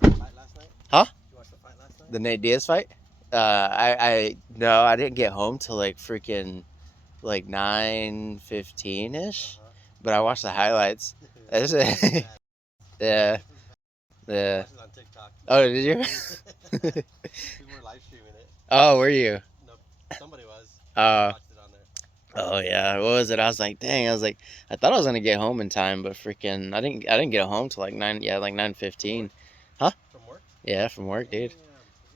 watch the fight last night? Huh? Did you watch the fight last night? The Nate Diaz fight? No, I didn't get home till like freaking like 9:15ish. But I watched the highlights. Yeah. I watched it on TikTok. Oh, did you? People were live streaming it. Oh, were you? No, somebody was. Oh. Watched it on there. Oh yeah, what was it? I was like, dang. I was like, I thought I was gonna get home in time, but freaking, I didn't get home till like 9:15. Huh? From work? Yeah, from work, dude.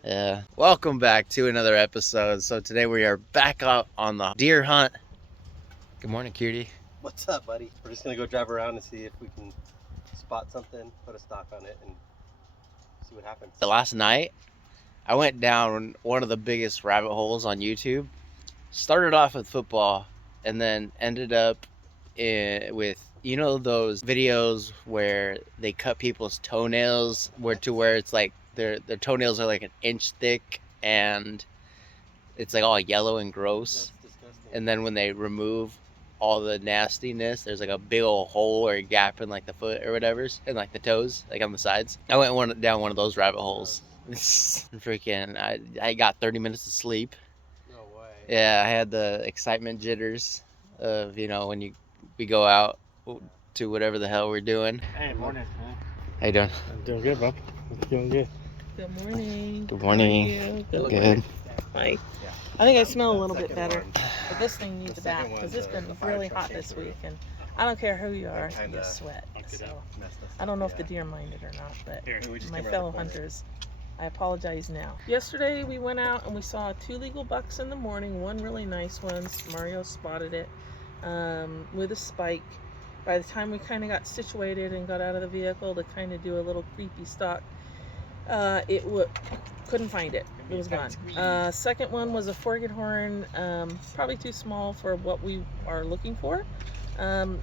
Yeah. Welcome back to another episode. So today we are back out on the deer hunt. Good morning, cutie. What's up, buddy? We're just gonna go drive around and see if we can spot something, put a stock on it, and see what happens. The last night, I went down one of the biggest rabbit holes on YouTube. Started off with football and then ended up with, you know, those videos where they cut people's toenails where it's like their toenails are like an inch thick and it's like all yellow and gross. That's disgusting. And then when they remove all the nastiness, there's like a big old hole or a gap in like the foot or whatever's and like the toes, like on the sides. I went down one of those rabbit holes. Freaking, I got 30 minutes of sleep. No way. Yeah, I had the excitement jitters of, you know, when we go out to whatever the hell we're doing. Hey, morning. How you doing? I'm doing good, bub. I'm doing good. Good morning. Good morning. How are you? Good. Hi. I think I smell a little bit better, but this thing needs a bath because it's been really hot this week, and I don't care who you are, you sweat. So I don't know if the deer mind it or not, but my fellow hunters, I apologize now. Yesterday we went out and we saw 2 legal bucks in the morning, one really nice one. Mario spotted it with a spike. By the time we kind of got situated and got out of the vehicle to kind of do a little creepy stalk, couldn't find it. It was gone. Second one was a forked-horn, probably too small for what we are looking for, and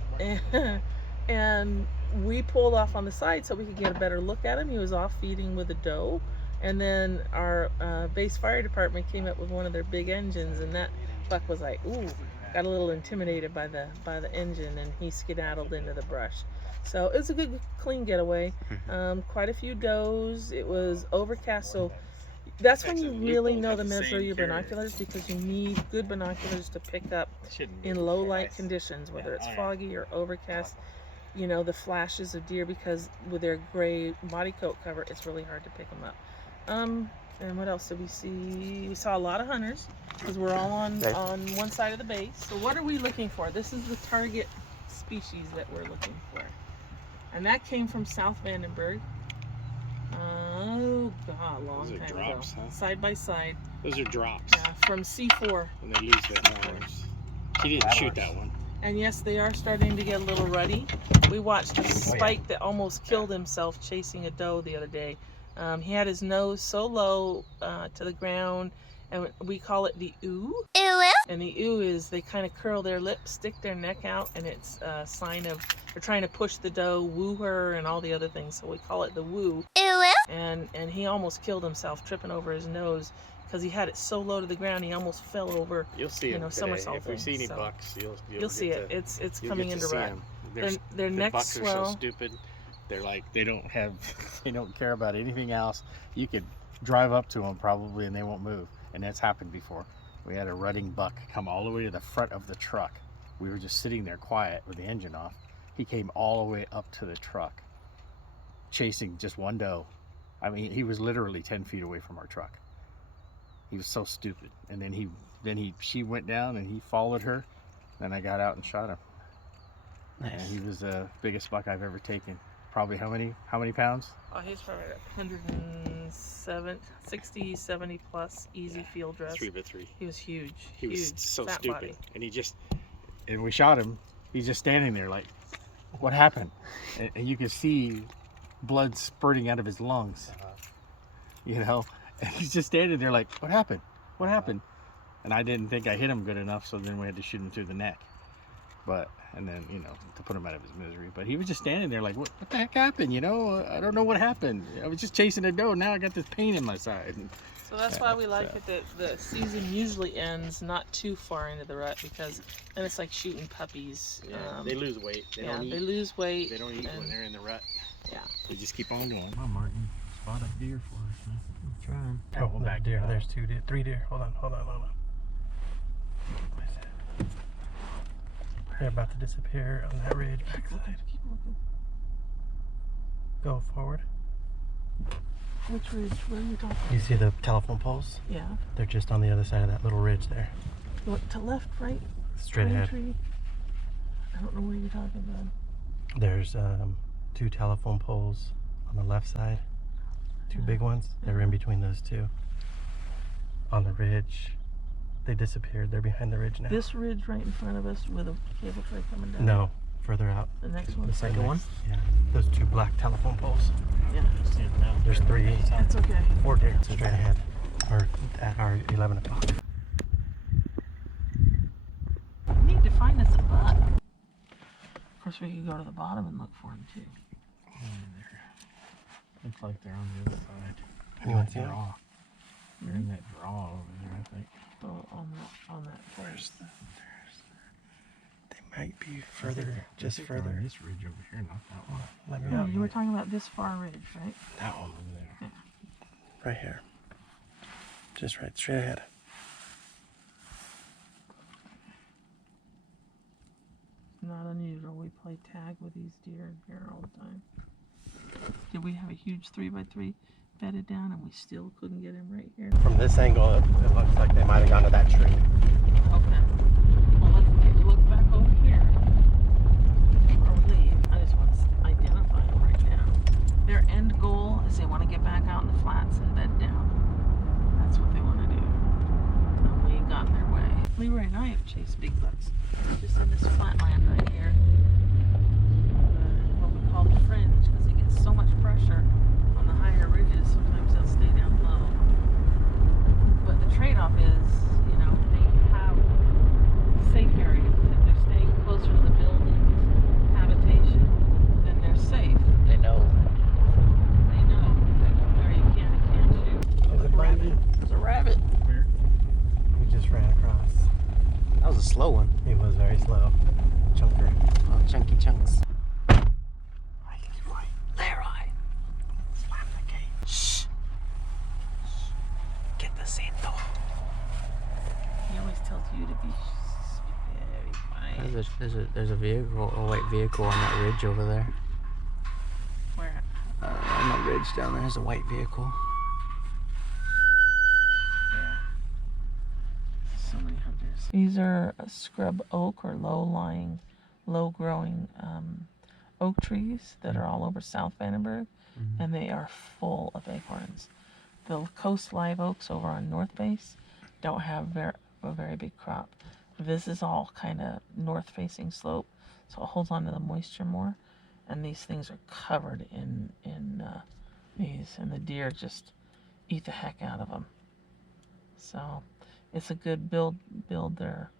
we pulled off on the side so we could get a better look at him. He was off feeding with a doe, and then our base fire department came up with one of their big engines, and that buck was like, ooh, got a little intimidated by the engine, and he skedaddled into the brush. So it was a good, clean getaway. Quite a few does. It was overcast, so that's when you really know the minutes of your binoculars, because you need good binoculars to pick up in low light conditions, whether it's foggy or overcast, you know, the flashes of deer, because with their gray body coat cover, it's really hard to pick them up. And what else did we see? We saw a lot of hunters because we're all on one side of the base. So what are we looking for? This is the target species that we're looking for. And that came from South Vandenberg. Oh God, long time drops, ago. Huh? Side by side. Those are drops. Yeah, from C4. When they lose their hours. She didn't shoot that one. And yes, they are starting to get a little ruddy. We watched a spike that almost killed himself chasing a doe the other day. He had his nose so low to the ground, and we call it the ooh. And the ooh is they kind of curl their lips, stick their neck out, and it's a sign of they're trying to push the doe, woo her, and all the other things. So we call it the woo. And he almost killed himself tripping over his nose because he had it so low to the ground he almost fell over. You'll see him somersaulting. If we see any bucks, you'll see it. It's coming into rut. Their the necks bucks swell. are so stupid. They're like they don't care about anything else. You could drive up to them probably and they won't move. And that's happened before. We had a rutting buck come all the way to the front of the truck. We were just sitting there quiet with the engine off. He came all the way up to the truck, chasing just one doe. I mean, he was literally 10 feet away from our truck. He was so stupid. And then she went down and he followed her. Then I got out and shot him. Nice. And he was the biggest buck I've ever taken. Probably how many pounds? Oh, he's probably 160, 70 plus, easy field dress. 3x3. He was huge. He was so fat stupid. Body. And we shot him. He's just standing there like, what happened? And you could see blood spurting out of his lungs. You know? And he's just standing there like, what happened? What happened? And I didn't think I hit him good enough, so then we had to shoot him through the neck. And then, you know, to put him out of his misery. But he was just standing there like, what the heck happened? You know, I don't know what happened. I was just chasing a doe. Now I got this pain in my side. So that's why we like it that the season usually ends not too far into the rut, because then it's like shooting puppies. Yeah, they lose weight. They don't eat. They lose weight. They don't eat when they're in the rut. Yeah. They just keep on going. Come on, Martin. deer for us, huh? I'm trying. Oh, well, that deer. There's 2 deer, 3 deer. Hold on. They're about to disappear on that ridge backside. Keep looking. Go forward. Which ridge? Where are you talking? You see the telephone poles? Yeah. They're just on the other side of that little ridge there. Look to left, right? Straight Pine ahead. tree? I don't know where you're talking about. There's 2 telephone poles on the left side. 2 big ones. They're in between those 2. On the ridge. They disappeared. They're behind the ridge now. This ridge right in front of us with a cable tray coming down? No, further out. The next one? The second one? Yeah. Those 2 black telephone poles. Yeah. There's 3. That's okay. 4 deer straight ahead. Or at our 11 o'clock. We need to find us a buck. Of course, we could go to the bottom and look for him too. Looks like they're on the other side. Anyone see them? Draw. They're in that draw over there, I think. Oh, on that place. They might be further, just further. On this ridge over here, not that one. Let me No, out. you were talking about this far ridge, right? That one over there. Right here. Just right, straight ahead. Not unusual. We play tag with these deer in here all the time. Did we have a huge 3x3 bedded down and we still couldn't get him right here? From this angle, it looks like they might have gone to that tree. Okay. Well, let's take a look back over here. Before we leave, I just want to identify them right now. Their end goal is they want to get back out in the flats and bed down. That's what they want to do. And we ain't gotten their way. Leroy and I have chased big bucks just in this flatland right here. What we call the fringe, because they get so much pressure on the higher ridges, sometimes they'll stay down low. But the trade-off is, you know, they have safe areas. If they're staying closer to the buildings, habitation, then they're safe. They know. They know where you can and can't shoot. There's a rabbit. There's a rabbit. Where? We just ran across. That was a slow one. He was very slow. Chunker. Oh, chunky chunks. Leroy. Leroy. Slam the gate. Shh. Get the cinto. He always tells you to be very quiet. There's a vehicle, a white vehicle on that ridge over there. Where? On that ridge down there, there's a white vehicle. Yeah. So many hunters. These are scrub oak or low-lying, low-growing oak trees that are all over South Vandenberg, and they are full of acorns. The coast live oaks over on North Base don't have a very big crop. This is all kind of north-facing slope, so it holds on to the moisture more, and these things are covered in these, and the deer just eat the heck out of them. So it's a good build their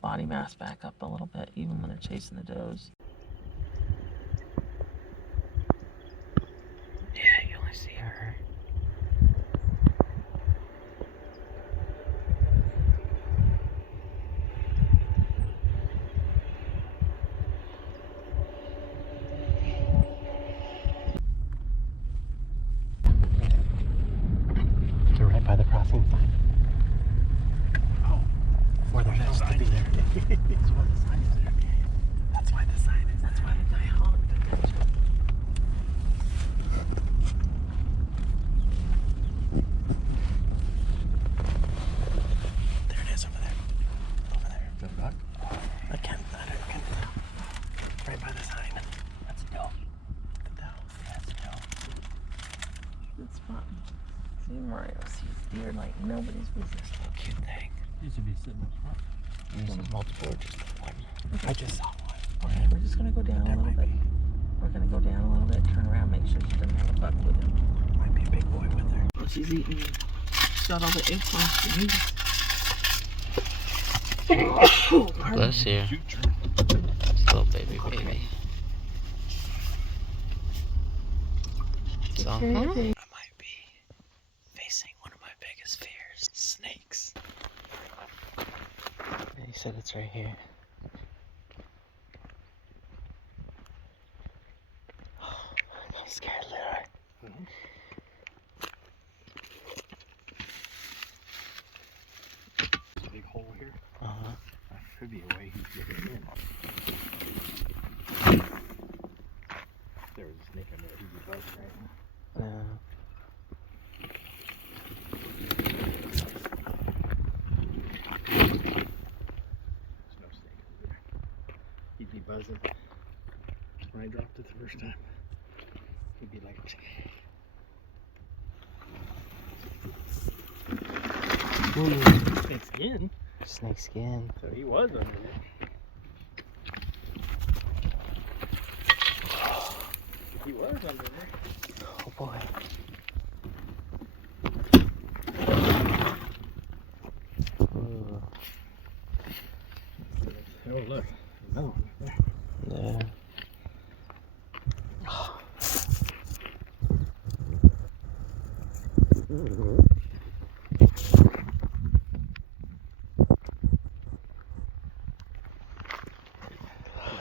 body mass back up a little bit, even when they're chasing the does. Yeah, you only see her. They're right by the crossing sign. Oh, where they're supposed to be there. That's why the sign is there. That's why the sign is. That's why the guy honked at that jump. There it is over there. Over there. Is that a duck? I can't tell. Right by the sign. That's a doe. The doe. That's the doe. Good spot. See Mario sees deer like nobody's business. Cute thing. He should be sitting in front. There's multiple or just one. I just saw one. Okay, we're just gonna go down a little bit. We're gonna go down a little bit, turn around, make sure she doesn't have a buck with him. Might be a big boy with her. Well, she's eating. She's got all the eggplants she needs. Oh, pardon. Bless you. Little baby. So, Okay, I okay. might be facing one of my biggest fears. Snakes. He said it's right here. I'm scared, Leroy. could be a way he's getting in. There was a snake under there. He'd be buzzing right now. Yeah. There's no snake over there. He'd be buzzing. When I dropped it the first time, he'd be like, ooh, snake skin. Snake skin. So he was under there. He was under there. Oh boy. Ooh. Oh look, another one there. Yeah.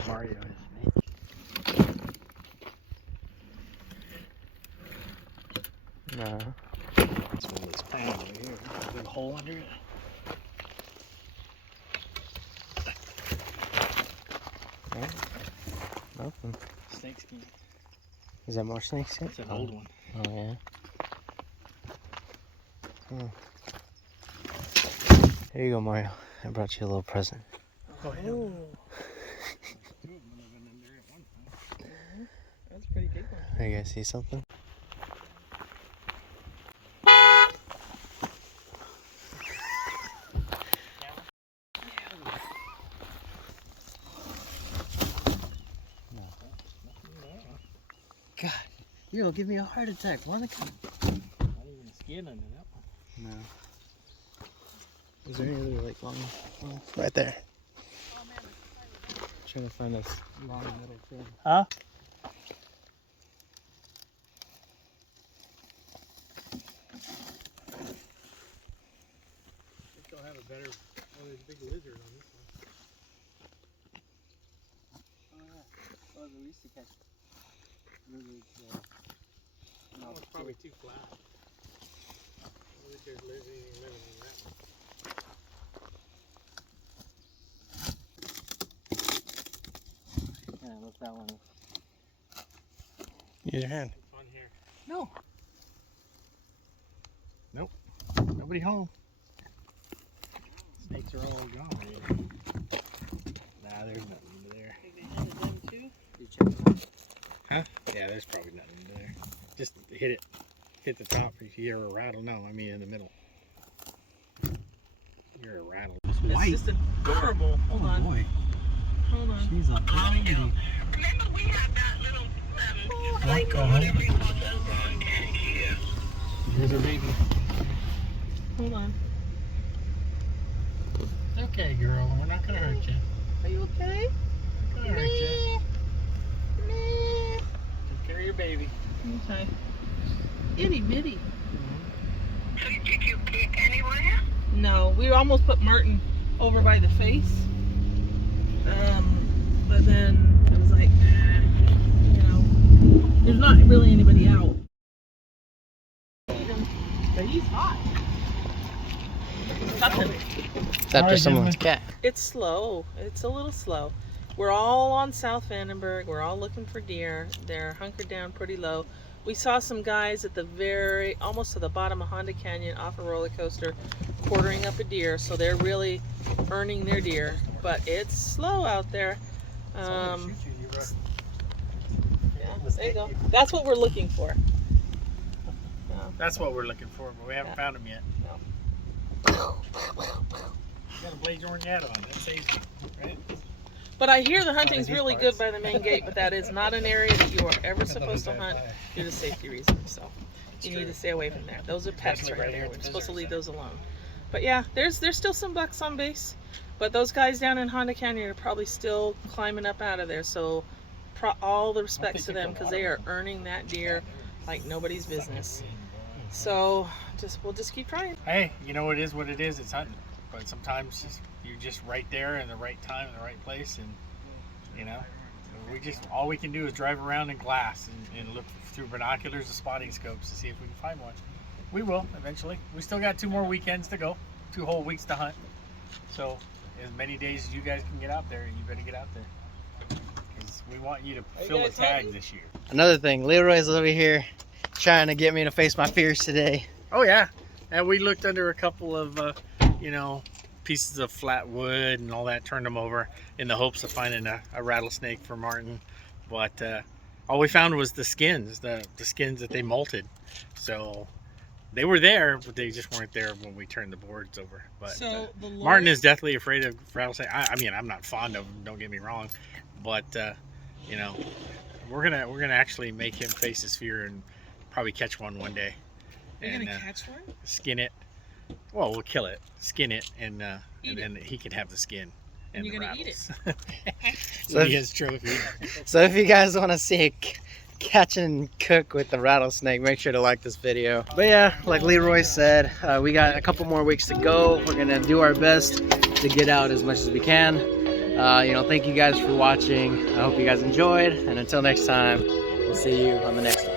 Mario is snake. No. This one looks fine over here. There's a big hole under it. Yeah. Nothing. Snake skin. Is that more snake skin? It's an old one. Oh yeah. Here you go, Mario. I brought you a little present. Oh, yeah. Oh, that's a pretty big one. Are you guys see something? God, you're gonna give me a heart attack. Wanna come? Not even a skin under that one. No. Is there any other like long? Right there. Trying to find this long metal thing. Huh? I think they'll have a better, oh, there's a big lizard on this one. Oh, we used to catch lizards. That one's probably too flat. I don't think there's living in that one. Yeah, look that one. Use your hand. It's on here. No. Nope. Nobody home. Snakes are all gone. Nah, there's nothing under there. Think they handed them too? You check it out. Huh? Yeah, there's probably nothing under there. Just hit it. Hit the top. If you hear a rattle, no, I mean in the middle. You hear a rattle. It's It's just adorable. Hold on. boy. Hold on. She's a lady. Remember we had that little Here's her baby. Hold on. Okay, girl. We're not gonna hurt you. Are you okay? We're not gonna hurt you. Take care of your baby. Okay. Itty bitty. So did you kick anywhere? No, we almost put Martin over by the face. But then it was like, you know, there's not really anybody out. But he's hot. Nothing. It's after someone's cat. It's slow. It's a little slow. We're all on South Vandenberg. We're all looking for deer. They're hunkered down pretty low. We saw some guys at the almost to the bottom of Honda Canyon off a roller coaster quartering up a deer. So they're really earning their deer. But it's slow out there. Yeah, there you go. That's what we're looking for. That's what we're looking for, but we haven't found him yet. No. You got a blaze orange hat on. That saves you, right? But I hear the hunting's these really parts. good by the main gate, but that is not an area that you are ever supposed to hunt due to safety reasons. So you need to stay away from there. Those are pets Especially right right there. here We're at the supposed to leave visitor those alone. But yeah, there's still some bucks on base, but those guys down in Honda Canyon are probably still climbing up out of there. So all the respects to them because they are earning that deer like nobody's business. So we'll just keep trying. Hey, you know it is what it is. It's hunting, but sometimes you're just right there in the right time in the right place, and you know, all we can do is drive around in glass and look through binoculars and spotting scopes to see if we can find one. We will eventually. We still got 2 more weekends to go, 2 whole weeks to hunt. So as many days as you guys can get out there, you better get out there. 'Cause we want you to fill a guys tag hunting? this year. Another thing, Leroy's over here trying to get me to face my fears today. Oh yeah, and we looked under a couple of, you know, pieces of flat wood and all that, turned them over in the hopes of finding a rattlesnake for Martin, but all we found was the skins, the skins that they molted. So they were there, but they just weren't there when we turned the boards over. But So the Martin is deathly afraid of rattlesnake. I mean, I'm not fond of them, don't get me wrong, but you know, we're gonna actually make him face his fear and probably catch one day. You're And gonna catch one? skin it. Well, we'll kill it, skin it, and Eat then he can have the skin And and the you're gonna eat rattles. So So he has trophy. So if you guys want to see a catch and cook with the rattlesnake, make sure to like this video. But yeah, like Leroy said, we got a couple more weeks to go. We're gonna do our best to get out as much as we can. You know, thank you guys for watching. I hope you guys enjoyed, and until next time, we'll see you on the next one.